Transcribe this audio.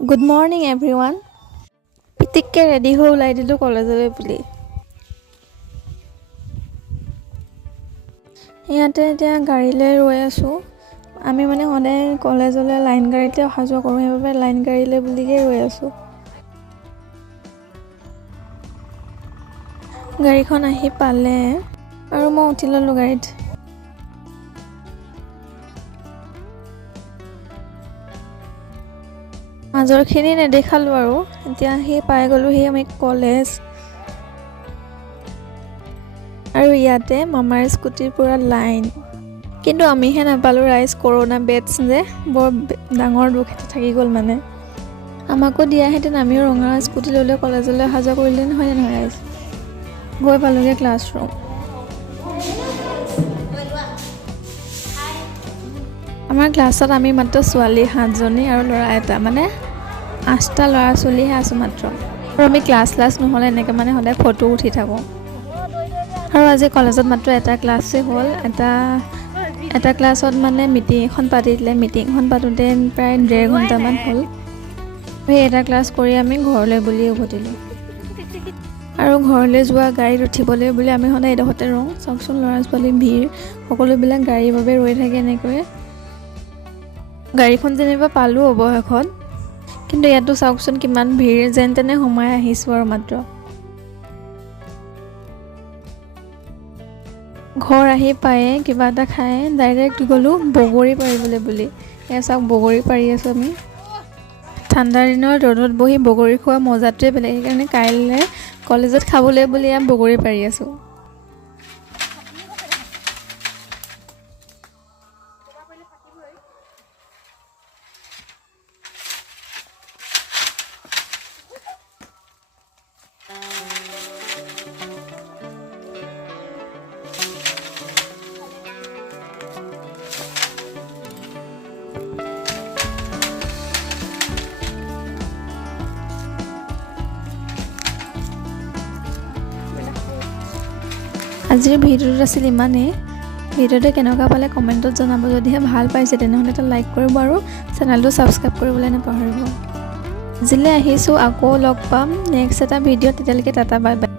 Good morning everyone. Pitik ke ready ho ulai dilu college le buli. Iyate etia gari le roi asu. Ami mane hode college le line gari te oha joa koru hebabe line gari le buli ke roi asu. Gari khon ahi pale aru mo uthi lolu garit. মাজৰ খিনি নেদেখালো আৰু এতিয়া হে পাই গলো হে আমি college আৰু ইয়াতে মামাৰ স্কুটিৰ পুৰা লাইন কিন্তু আমি হে নাপালো ৰাইজ কৰোনা বেটছ যে বৰ ডাঙৰ দুখ এটা থাকি গল মানে আমাকো দিয়া হেতেন আমিও ৰঙা স্কুটি ললে কলেজলৈ হাজা কৰিলে নহয় নহয় ৰাইজ গৈ পালোগে ক্লাছৰুম আমাৰ ক্লাছত আমি মাত্ৰ ছোৱালী 7 জনী আৰু ল'ৰা এটা মানে 8টা ল'ৰা ছোৱালীহে আছো মাত্ৰ আৰু আমি ক্লাছ নহলে এনেকে মানে সদায় ফটো উঠি থাকো আৰু আজি কলেজত মাত্ৰ এটা ক্লাছে হ'ল এটা ক্লাছত মানে মিটিং এখন পাতিলে মিটিংখন পাতোতে প্ৰায় 1.5 ঘণ্টা মান হ'ল এই এটা ক্লাছ কৰি আমি ঘৰলৈ বুলি উভতিলো আৰু ঘৰলৈ যোৱা গাড়ীত উঠিবলৈ বুলি আমি সদায় এডখতে ৰওঁ চাওকচোন ল'ৰা ছোৱালী ভিৰ সকলোবিলাক গাড়ীৰ বাবে ৰৈ থাকে এনেকৈ গাড়ীখন যেনিবা পালো অবহেখন কিন্তু ইয়াতো চাওকচোন কিমান ভিৰ যেন তেনে সময় আহিছো আৰু মাত্ৰ ঘৰ আহি পায়ে কিবা এটা খাই ডাইৰেক্ট গলো বগৰী পাৰিবলৈ বুলি এয়া চাওক বগৰী পাৰি আছো আমি ঠাণ্ডা দিনৰ ৰ'দত বহি বগৰী খোৱা মজাটোৱে বেলেগ সেইকাৰণে কাইলৈ কলেজত খাবলৈ বুলি এয়া বগৰী পাৰি আছো আজিৰ ভিডিঅ'টো আছিল ইমানেই ভিডিঅ'টো কেনেকুৱা পালে কমেণ্টত জনাব যদিহে ভাল পাইছে তেনেহ'লে এটা লাইক কৰিব আৰু চেনেলটো ছাবস্ক্ৰাইব কৰিবলৈ নাপাহৰিব আজিলৈ আহিছোঁ আকৌ লগ পাম নেক্সট এটা ভিডিঅ' তেতিয়ালৈকে টাটা বাই বাই